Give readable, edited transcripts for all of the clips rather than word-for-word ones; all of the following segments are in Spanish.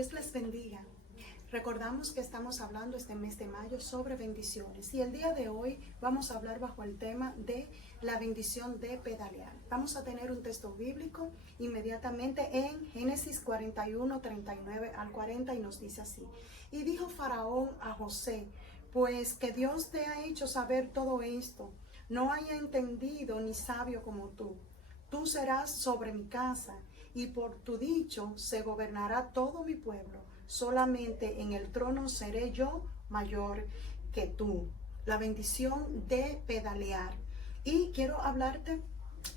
Dios les bendiga. Recordamos que estamos hablando este mes de mayo sobre bendiciones y el día de hoy vamos a hablar bajo el tema de la bendición de pedalear. Vamos a tener un texto bíblico inmediatamente en Génesis 41, 39 al 40 y nos dice así. Y dijo Faraón a José, pues que Dios te ha hecho saber todo esto, no haya entendido ni sabio como tú. Tú serás sobre mi casa y por tu dicho se gobernará todo mi pueblo. Solamente en el trono seré yo mayor que tú. La bendición de pedalear. Y quiero hablarte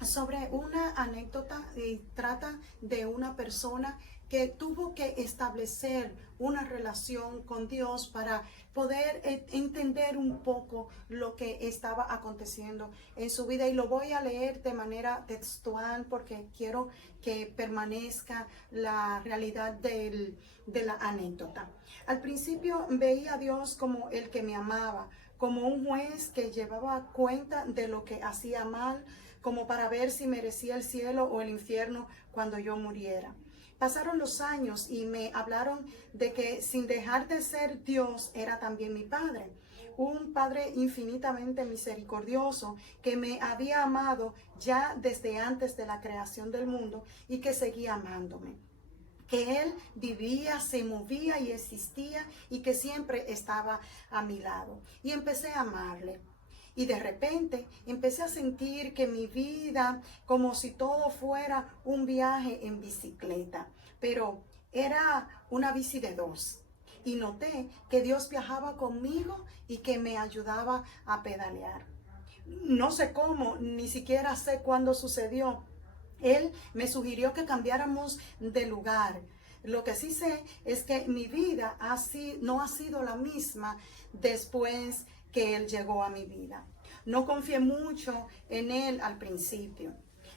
sobre una anécdota y trata de una persona que tuvo que establecer una relación con Dios para poder entender un poco lo que estaba aconteciendo en su vida. Y lo voy a leer de manera textual porque quiero que permanezca la realidad de la anécdota. Al principio veía a Dios como el que me amaba, como un juez que llevaba cuenta de lo que hacía mal, como para ver si merecía el cielo o el infierno cuando yo muriera. Pasaron los años y me hablaron de que sin dejar de ser Dios era también mi Padre. Un Padre infinitamente misericordioso que me había amado ya desde antes de la creación del mundo y que seguía amándome. Que Él vivía, se movía y existía y que siempre estaba a mi lado. Y empecé a amarle. Y de repente empecé a sentir que mi vida, como si todo fuera un viaje en bicicleta, pero era una bici de dos. Y noté que Dios viajaba conmigo y que me ayudaba a pedalear. No sé cómo, ni siquiera sé cuándo sucedió. Él me sugirió que cambiáramos de lugar. Lo que sí sé es que mi vida no ha sido la misma después que Él llegó a mi vida. No confié mucho en Él al principio.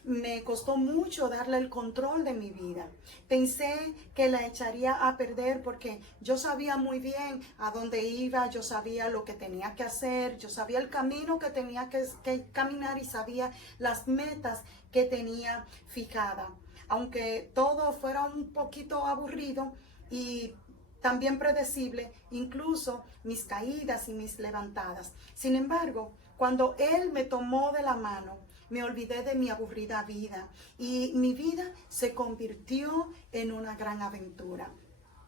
Me costó mucho darle el control de mi vida. Pensé que la echaría a perder porque yo sabía muy bien a dónde iba, yo sabía lo que tenía que hacer, yo sabía el camino que tenía que caminar y sabía las metas que tenía fijada. Aunque todo fuera un poquito aburrido y también predecible, incluso mis caídas y mis levantadas. Sin embargo, cuando Él me tomó de la mano, me olvidé de mi aburrida vida y mi vida se convirtió en una gran aventura.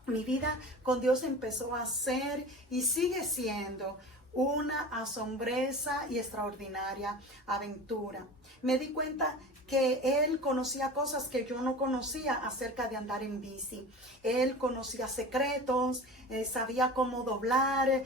Mi vida con Dios empezó a ser y sigue siendo una asombrosa y extraordinaria aventura. Me di cuenta que Él conocía cosas que yo no conocía acerca de andar en bici. Él conocía secretos, sabía cómo doblar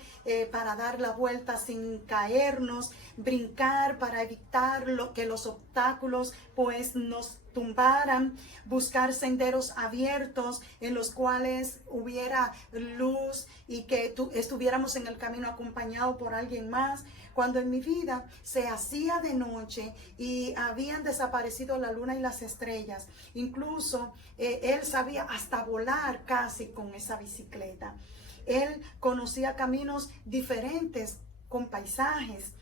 para dar la vuelta sin caernos, brincar para evitar que los obstáculos pues nos tumbaran, buscar senderos abiertos en los cuales hubiera luz y que estuviéramos en el camino acompañado por alguien más. Cuando en mi vida se hacía de noche y habían desaparecido la luna y las estrellas, incluso Él sabía hasta volar casi con esa bicicleta. Él conocía caminos diferentes con paisajes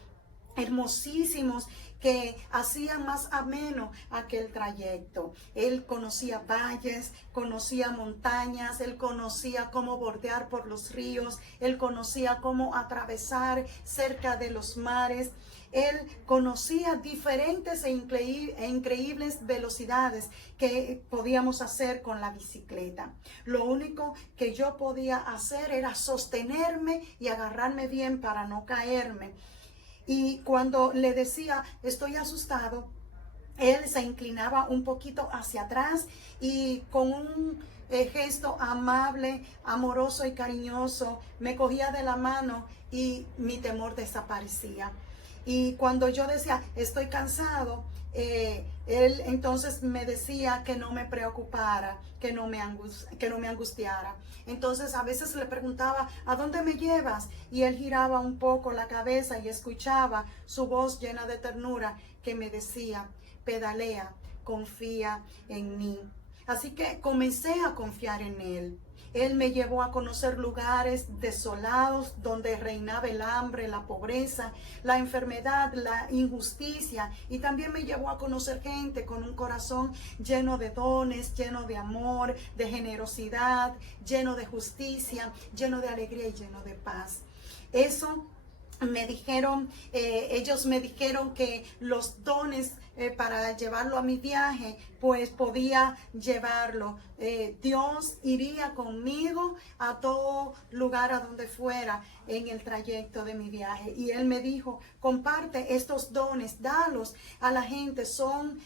hermosísimos que hacían más ameno aquel trayecto. Él conocía valles, conocía montañas, Él conocía cómo bordear por los ríos, Él conocía cómo atravesar cerca de los mares. Él conocía diferentes e increíbles velocidades que podíamos hacer con la bicicleta. Lo único que yo podía hacer era sostenerme y agarrarme bien para no caerme. Y cuando le decía, estoy asustado, Él se inclinaba un poquito hacia atrás y con un gesto amable, amoroso y cariñoso, me cogía de la mano y mi temor desaparecía. Y cuando yo decía, estoy cansado, Él entonces me decía que no me preocupara, que no me angustiara. Entonces a veces le preguntaba, ¿a dónde me llevas? Y Él giraba un poco la cabeza y escuchaba su voz llena de ternura que me decía, pedalea, confía en mí. Así que comencé a confiar en Él. Él me llevó a conocer lugares desolados donde reinaba el hambre, la pobreza, la enfermedad, la injusticia. Y también me llevó a conocer gente con un corazón lleno de dones, lleno de amor, de generosidad, lleno de justicia, lleno de alegría y lleno de paz. Eso me dijeron, ellos me dijeron que los dones para llevarlo a mi viaje, pues podía llevarlo. Dios iría conmigo a todo lugar a donde fuera en el trayecto de mi viaje. Y Él me dijo, comparte estos dones, dalos a la gente. Son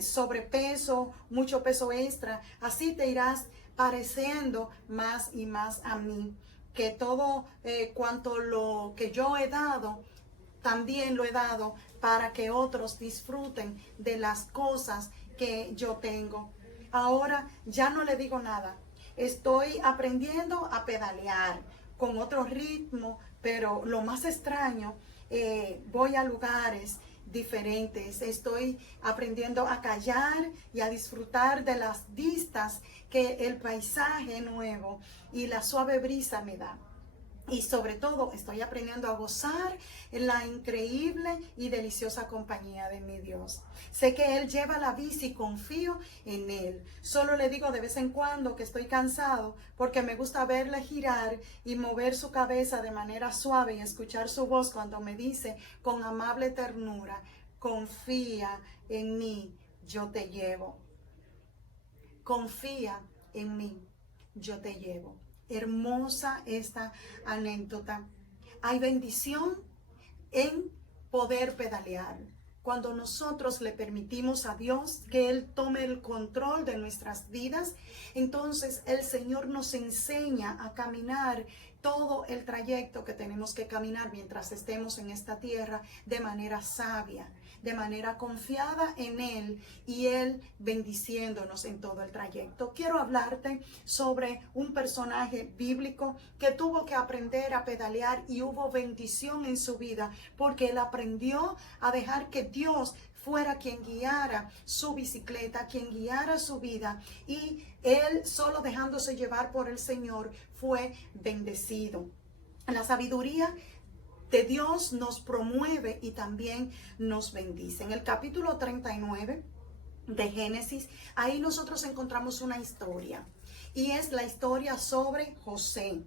sobrepeso, mucho peso extra. Así te irás pareciendo más y más a mí. Que todo cuanto lo que yo he dado, también lo he dado para que otros disfruten de las cosas que yo tengo. Ahora ya no le digo nada. Estoy aprendiendo a pedalear con otro ritmo, pero lo más extraño, voy a lugares diferentes. Estoy aprendiendo a callar y a disfrutar de las vistas que el paisaje nuevo y la suave brisa me da. Y sobre todo estoy aprendiendo a gozar la increíble y deliciosa compañía de mi Dios. Sé que Él lleva la vida y confío en Él. Solo le digo de vez en cuando que estoy cansado porque me gusta verle girar y mover su cabeza de manera suave y escuchar su voz cuando me dice con amable ternura, confía en mí, yo te llevo. Confía en mí, yo te llevo. Hermosa esta anécdota. Hay bendición en poder pedalear. Cuando nosotros le permitimos a Dios que Él tome el control de nuestras vidas, entonces el Señor nos enseña a caminar todo el trayecto que tenemos que caminar mientras estemos en esta tierra de manera sabia, de manera confiada en Él y Él bendiciéndonos en todo el trayecto. Quiero hablarte sobre un personaje bíblico que tuvo que aprender a pedalear y hubo bendición en su vida porque él aprendió a dejar que Dios fuera quien guiara su bicicleta, quien guiara su vida, y él solo dejándose llevar por el Señor fue bendecido. La sabiduría de Dios nos promueve y también nos bendice. En el capítulo 39 de Génesis, ahí nosotros encontramos una historia, y es la historia sobre José.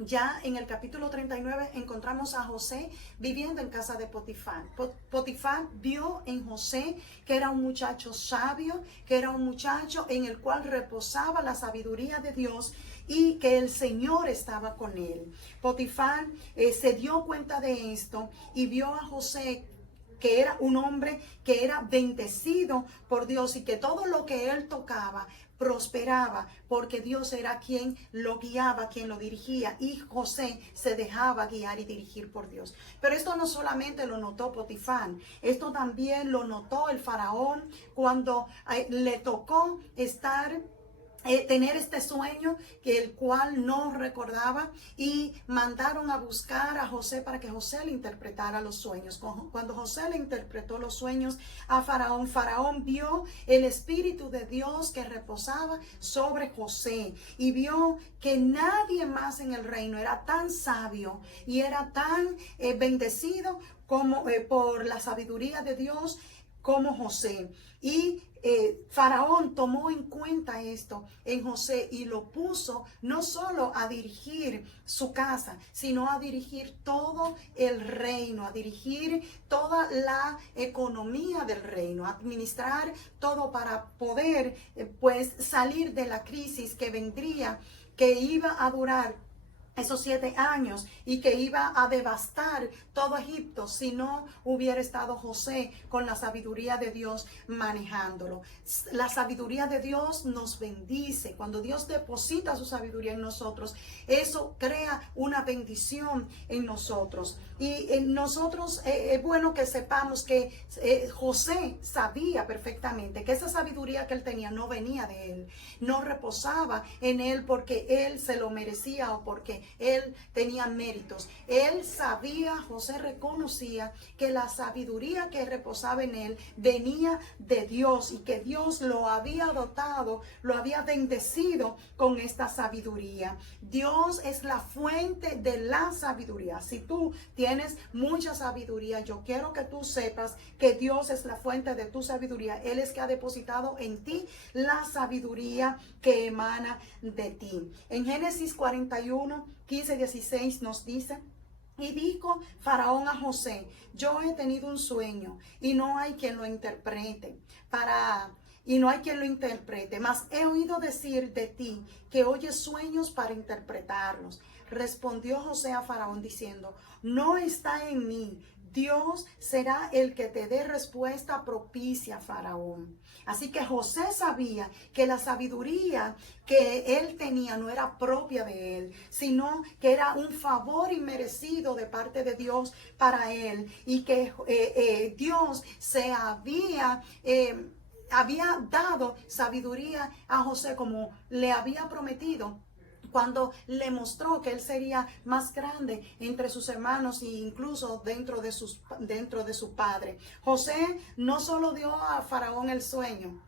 Ya en el capítulo 39 encontramos a José viviendo en casa de Potifar. Potifar vio en José que era un muchacho sabio, que era un muchacho en el cual reposaba la sabiduría de Dios y que el Señor estaba con él. Potifar se dio cuenta de esto y vio a José que era un hombre que era bendecido por Dios y que todo lo que él tocaba prosperaba porque Dios era quien lo guiaba, quien lo dirigía, y José se dejaba guiar y dirigir por Dios. Pero esto no solamente lo notó Potifar, esto también lo notó el faraón cuando le tocó tener este sueño que el cual no recordaba, y mandaron a buscar a José para que José le interpretara los sueños. Cuando José le interpretó los sueños a Faraón, Faraón vio el Espíritu de Dios que reposaba sobre José y vio que nadie más en el reino era tan sabio y era tan bendecido como por la sabiduría de Dios como José. Y Faraón tomó en cuenta esto en José y lo puso no solo a dirigir su casa, sino a dirigir todo el reino, a dirigir toda la economía del reino, a administrar todo para poder pues salir de la crisis que vendría, que iba a durar esos 7 años y que iba a devastar todo Egipto si no hubiera estado José con la sabiduría de Dios manejándolo. La sabiduría de Dios nos bendice. Cuando Dios deposita su sabiduría en nosotros, eso crea una bendición en nosotros. Y en nosotros es bueno que sepamos que José sabía perfectamente que esa sabiduría que él tenía no venía de él, no reposaba en él porque él se lo merecía o porque él tenía méritos. Él sabía, José reconocía que la sabiduría que reposaba en él venía de Dios y que Dios lo había dotado, lo había bendecido con esta sabiduría. Dios es la fuente de la sabiduría. Si tú tienes mucha sabiduría, yo quiero que tú sepas que Dios es la fuente de tu sabiduría. Él es que ha depositado en ti la sabiduría que emana de ti. En Génesis 41, 15, 16 nos dice: y dijo Faraón a José: yo he tenido un sueño y no hay quien lo interprete, mas he oído decir de ti que oyes sueños para interpretarlos. Respondió José a Faraón diciendo: no está en mí. Dios será el que te dé respuesta propicia, Faraón. Así que José sabía que la sabiduría que él tenía no era propia de él, sino que era un favor inmerecido de parte de Dios para él, y que Dios se había dado sabiduría a José como le había prometido, cuando le mostró que él sería más grande entre sus hermanos e incluso dentro de su padre. José no solo dio a Faraón el sueño,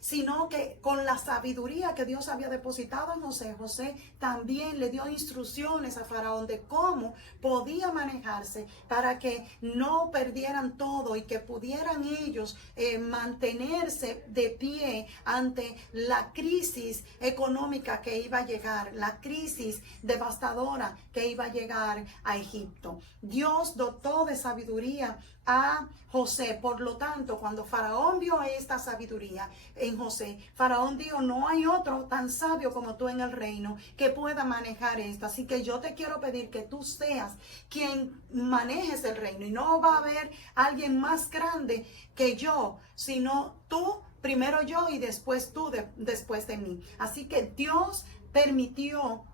sino que con la sabiduría que Dios había depositado en José, José también le dio instrucciones a Faraón de cómo podía manejarse para que no perdieran todo y que pudieran ellos mantenerse de pie ante la crisis económica que iba a llegar, la crisis devastadora que iba a llegar a Egipto. Dios dotó de sabiduría a José. Por lo tanto, cuando Faraón vio esta sabiduría en José, Faraón dijo: no hay otro tan sabio como tú en el reino que pueda manejar esto. Así que yo te quiero pedir que tú seas quien manejes el reino, y no va a haber alguien más grande que yo, sino tú, primero yo y después tú, después de mí. Así que Dios permitió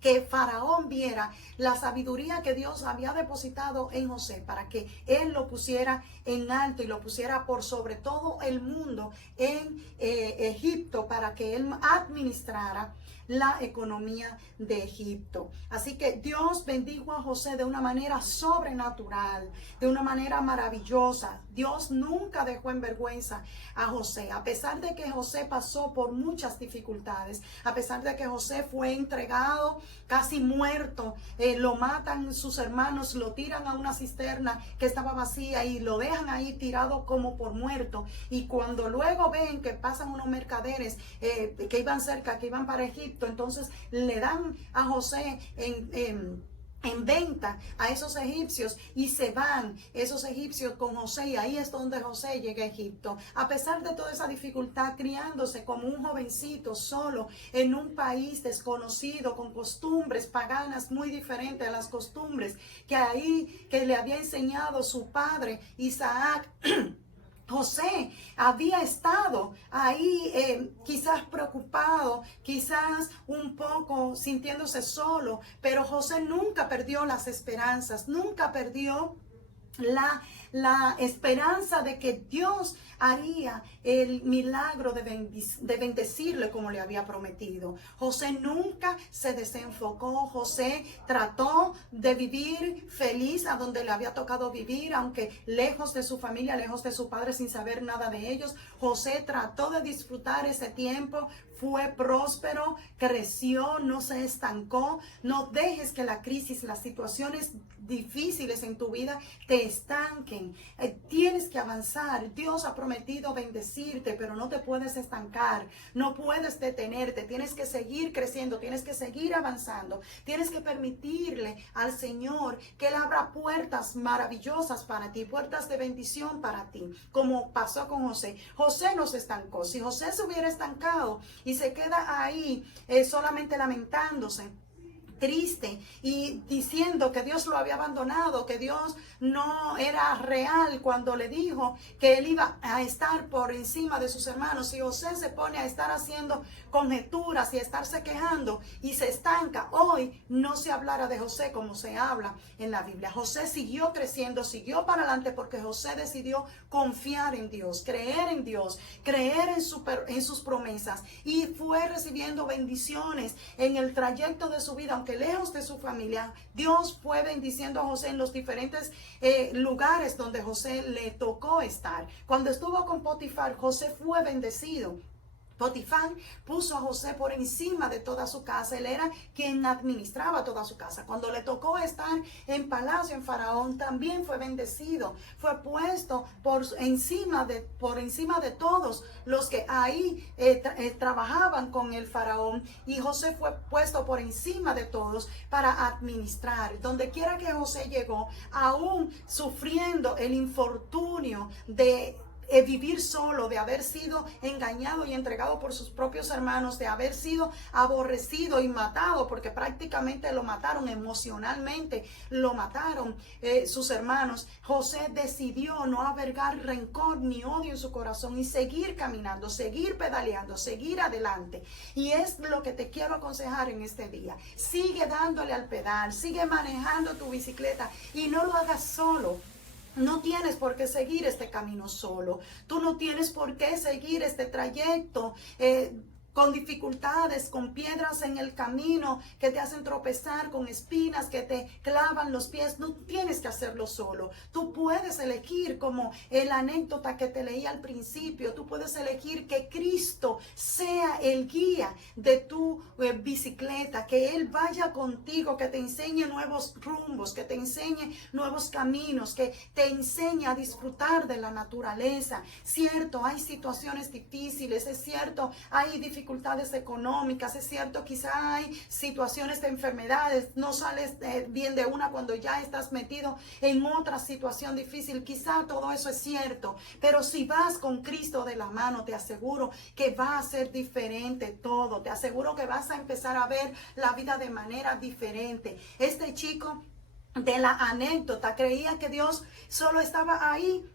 que Faraón viera la sabiduría que Dios había depositado en José, para que él lo pusiera en alto y lo pusiera por sobre todo el mundo en Egipto, para que él administrara la economía de Egipto. Así que Dios bendijo a José de una manera sobrenatural, de una manera maravillosa. Dios nunca dejó en vergüenza a José, a pesar de que José pasó por muchas dificultades, a pesar de que José fue entregado casi muerto, lo matan sus hermanos, lo tiran a una cisterna que estaba vacía y lo dejan ahí tirado como por muerto. Y cuando luego ven que pasan unos mercaderes que iban cerca, que iban para Egipto, entonces le dan a José en venta a esos egipcios, y se van esos egipcios con José, y ahí es donde José llega a Egipto. A pesar de toda esa dificultad, criándose como un jovencito solo en un país desconocido, con costumbres paganas muy diferentes a las costumbres que le había enseñado su padre Isaac. José había estado ahí quizás preocupado, quizás un poco sintiéndose solo, pero José nunca perdió las esperanzas, nunca perdió la esperanza de que Dios haría el milagro de bendecirle como le había prometido. José nunca se desenfocó. José trató de vivir feliz a donde le había tocado vivir, aunque lejos de su familia, lejos de su padre, sin saber nada de ellos. José trató de disfrutar ese tiempo. Fue próspero, creció, no se estancó. No dejes que la crisis, las situaciones difíciles en tu vida te estanquen. Tienes que avanzar. Dios ha prometido bendecirte, pero no te puedes estancar, no puedes detenerte. Tienes que seguir creciendo, tienes que seguir avanzando. Tienes que permitirle al Señor que Él abra puertas maravillosas para ti, puertas de bendición para ti, como pasó con José. José no se estancó. Si José se hubiera estancado y se queda ahí solamente lamentándose, triste y diciendo que Dios lo había abandonado, que Dios no era real cuando le dijo que él iba a estar por encima de sus hermanos, si José se pone a estar haciendo conjeturas y a estarse quejando y se estanca, hoy no se hablara de José como se habla en la Biblia. José siguió creciendo, siguió para adelante, porque José decidió confiar en Dios, creer en sus promesas, y fue recibiendo bendiciones en el trayecto de su vida, aunque que lejos de su familia, Dios fue bendiciendo a José en los diferentes lugares donde José le tocó estar. Cuando estuvo con Potifar, José fue bendecido. Potifar puso a José por encima de toda su casa. Él era quien administraba toda su casa. Cuando le tocó estar en palacio en Faraón, también fue bendecido. Fue puesto por encima de todos los que ahí trabajaban con el Faraón. Y José fue puesto por encima de todos para administrar. Donde quiera que José llegó, aún sufriendo el infortunio de vivir solo, de haber sido engañado y entregado por sus propios hermanos, de haber sido aborrecido y matado, porque prácticamente lo mataron emocionalmente, lo mataron sus hermanos. José decidió no albergar rencor ni odio en su corazón y seguir caminando, seguir pedaleando, seguir adelante. Y es lo que te quiero aconsejar en este día. Sigue dándole al pedal, sigue manejando tu bicicleta y no lo hagas solo. No tienes por qué seguir este camino solo. Tú no tienes por qué seguir este trayecto con dificultades, con piedras en el camino que te hacen tropezar, con espinas que te clavan los pies. No tienes que hacerlo solo. Tú puedes elegir, como la anécdota que te leí al principio, tú puedes elegir que Cristo sea el guía de tu bicicleta, que Él vaya contigo, que te enseñe nuevos rumbos, que te enseñe nuevos caminos, que te enseñe a disfrutar de la naturaleza. Cierto, hay situaciones difíciles, es cierto, hay dificultades económicas, es cierto, quizá hay situaciones de enfermedades, no sales bien de una cuando ya estás metido en otra situación difícil, quizá todo eso es cierto, pero si vas con Cristo de la mano, te aseguro que va a ser diferente todo, te aseguro que vas a empezar a ver la vida de manera diferente. Este chico de la anécdota creía que Dios solo estaba ahí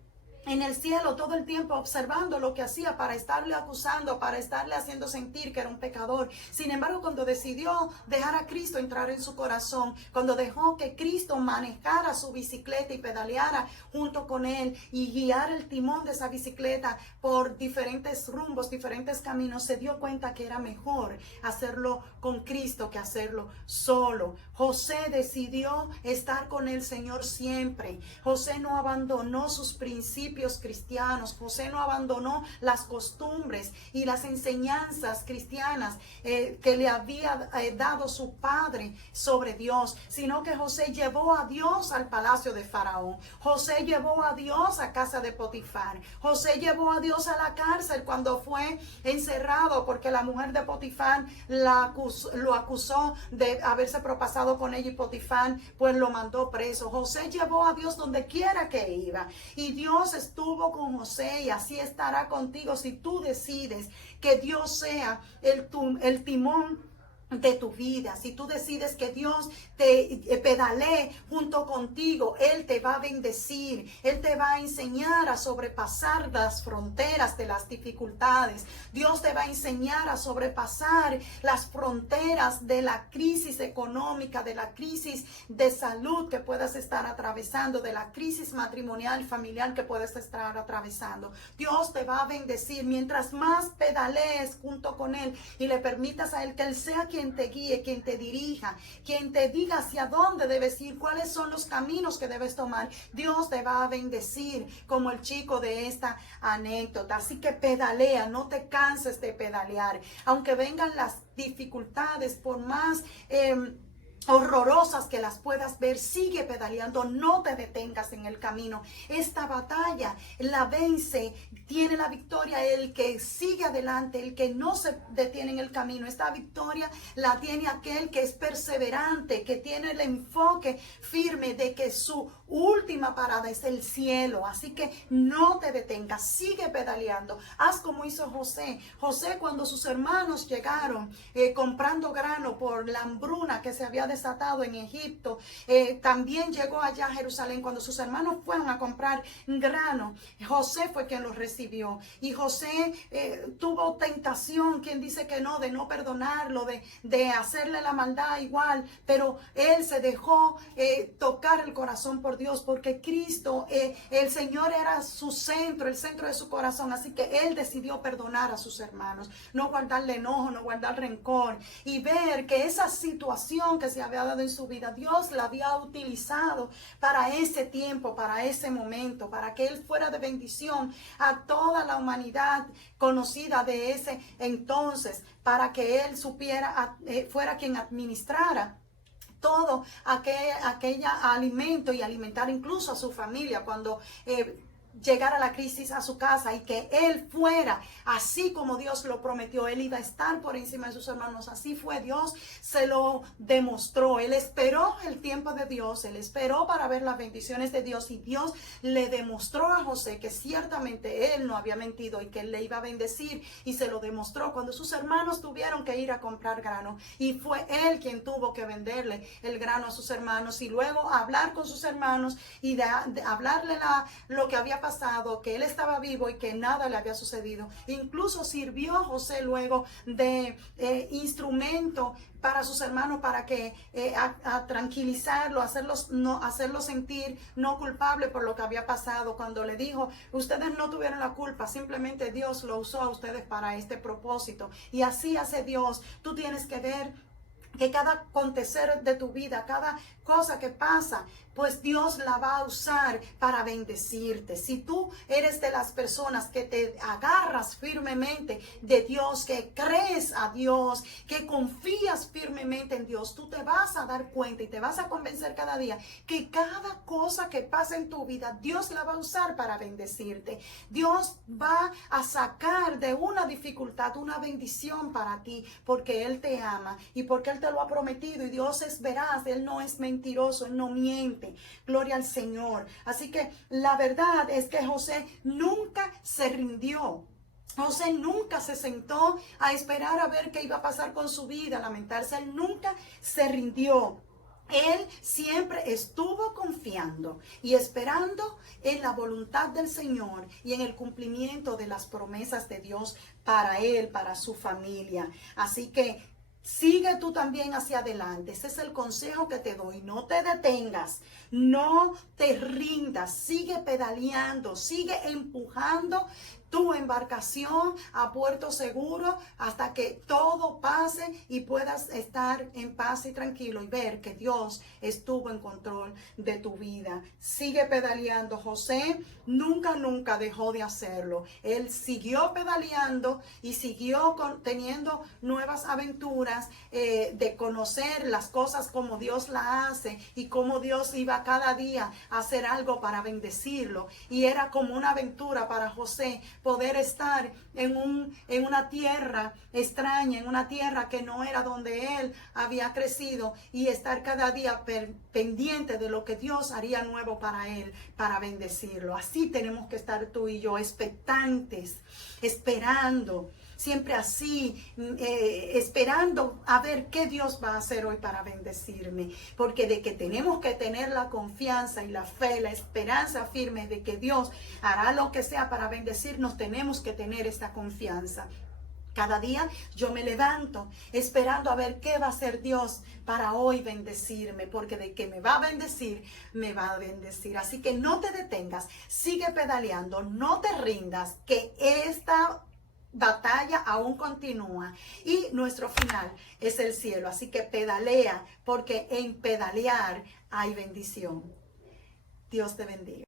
en el cielo todo el tiempo observando lo que hacía para estarle acusando, para estarle haciendo sentir que era un pecador. Sin embargo, cuando decidió dejar a Cristo entrar en su corazón, cuando dejó que Cristo manejara su bicicleta y pedaleara junto con él y guiara el timón de esa bicicleta por diferentes rumbos, diferentes caminos, se dio cuenta que era mejor hacerlo con Cristo que hacerlo solo. José decidió estar con el Señor siempre. José no abandonó sus principios cristianos. José no abandonó las costumbres y las enseñanzas cristianas que le había dado su padre sobre Dios, sino que José llevó a Dios al palacio de Faraón. José llevó a Dios a casa de Potifar. José llevó a Dios a la cárcel cuando fue encerrado porque la mujer de Potifar lo acusó de haberse propasado con ella y Potifar pues lo mandó preso. José llevó a Dios donde quiera que iba y Dios estuvo con José y así estará contigo si tú decides que Dios sea el timón de tu vida. Si tú decides que Dios te pedalee junto contigo, Él te va a bendecir, Él te va a enseñar a sobrepasar las fronteras de las dificultades. Dios te va a enseñar a sobrepasar las fronteras de la crisis económica, de la crisis de salud que puedas estar atravesando, de la crisis matrimonial, familiar que puedas estar atravesando. Dios te va a bendecir mientras más pedalees junto con Él y le permitas a Él que Él sea quien te guíe, quien te dirija, quien te diga hacia dónde debes ir, cuáles son los caminos que debes tomar. Dios te va a bendecir como el chico de esta anécdota. Así que pedalea, no te canses de pedalear. Aunque vengan las dificultades, por más horrorosas que las puedas ver, sigue pedaleando, no te detengas en el camino. Esta batalla la vence, tiene la victoria el que sigue adelante, el que no se detiene en el camino. Esta victoria la tiene aquel que es perseverante, que tiene el enfoque firme de que su última parada es el cielo. Así que no te detengas, sigue pedaleando. Haz como hizo José. José, cuando sus hermanos llegaron comprando grano por la hambruna que se había desatado en Egipto, también llegó allá a Jerusalén. Cuando sus hermanos fueron a comprar grano, José fue quien los recibió. Y José tuvo tentación, quien dice que no, de no perdonarlo, de hacerle la maldad igual, pero él se dejó tocar el corazón por Dios, porque Cristo, el Señor era su centro, el centro de su corazón. Así que él decidió perdonar a sus hermanos, no guardarle enojo, no guardar rencor, y ver que esa situación que se le había dado en su vida, Dios la había utilizado para ese tiempo, para ese momento, para que él fuera de bendición a toda la humanidad conocida de ese entonces, para que él supiera, fuera quien administrara todo aquella alimento y alimentar incluso a su familia cuando llegara la crisis a su casa, y que él fuera así como Dios lo prometió. Él iba a estar por encima de sus hermanos. Así fue, Dios se lo demostró. Él esperó el tiempo de Dios, él esperó para ver las bendiciones de Dios, y Dios le demostró a José que ciertamente él no había mentido y que él le iba a bendecir, y se lo demostró cuando sus hermanos tuvieron que ir a comprar grano, y fue él quien tuvo que venderle el grano a sus hermanos, y luego hablar con sus hermanos y de hablarle lo que había pasado, que él estaba vivo y que nada le había sucedido. Incluso sirvió José luego de instrumento para sus hermanos, para que a tranquilizarlo, hacerlo sentir no culpable por lo que había pasado, cuando le dijo: ustedes no tuvieron la culpa, simplemente Dios lo usó a ustedes para este propósito. Y así hace Dios. Tú tienes que ver que cada acontecer de tu vida, cada cosa que pasa, pues Dios la va a usar para bendecirte. Si tú eres de las personas que te agarras firmemente de Dios, que crees a Dios, que confías firmemente en Dios, tú te vas a dar cuenta y te vas a convencer cada día que cada cosa que pasa en tu vida, Dios la va a usar para bendecirte. Dios va a sacar de una dificultad una bendición para ti, porque Él te ama y porque Él te lo ha prometido. Y Dios es veraz, Él no es mentiroso, Él no miente. Gloria al Señor. Así que la verdad es que José nunca se rindió. José nunca se sentó a esperar a ver qué iba a pasar con su vida, a lamentarse. Él nunca se rindió. Él siempre estuvo confiando y esperando en la voluntad del Señor y en el cumplimiento de las promesas de Dios para él, para su familia. Así que sigue tú también hacia adelante. Ese es el consejo que te doy. No te detengas, no te rindas, sigue pedaleando, sigue empujando tu embarcación a puerto seguro hasta que todo pase y puedas estar en paz y tranquilo y ver que Dios estuvo en control de tu vida. Sigue pedaleando. José nunca dejó de hacerlo. Él siguió pedaleando y siguió teniendo nuevas aventuras, de conocer las cosas como Dios las hace y cómo Dios iba cada día a hacer algo para bendecirlo. Y era como una aventura para José poder estar en una tierra extraña, en una tierra que no era donde él había crecido, y estar cada día pendiente de lo que Dios haría nuevo para él, para bendecirlo. Así tenemos que estar tú y yo, expectantes, esperando. Siempre así, esperando a ver qué Dios va a hacer hoy para bendecirme. Porque de que tenemos que tener la confianza y la fe, la esperanza firme de que Dios hará lo que sea para bendecirnos, tenemos que tener esta confianza. Cada día yo me levanto esperando a ver qué va a hacer Dios para hoy bendecirme, porque de que me va a bendecir, me va a bendecir. Así que no te detengas, sigue pedaleando, no te rindas, que esta batalla aún continúa y nuestro final es el cielo. Así que pedalea, porque en pedalear hay bendición. Dios te bendiga.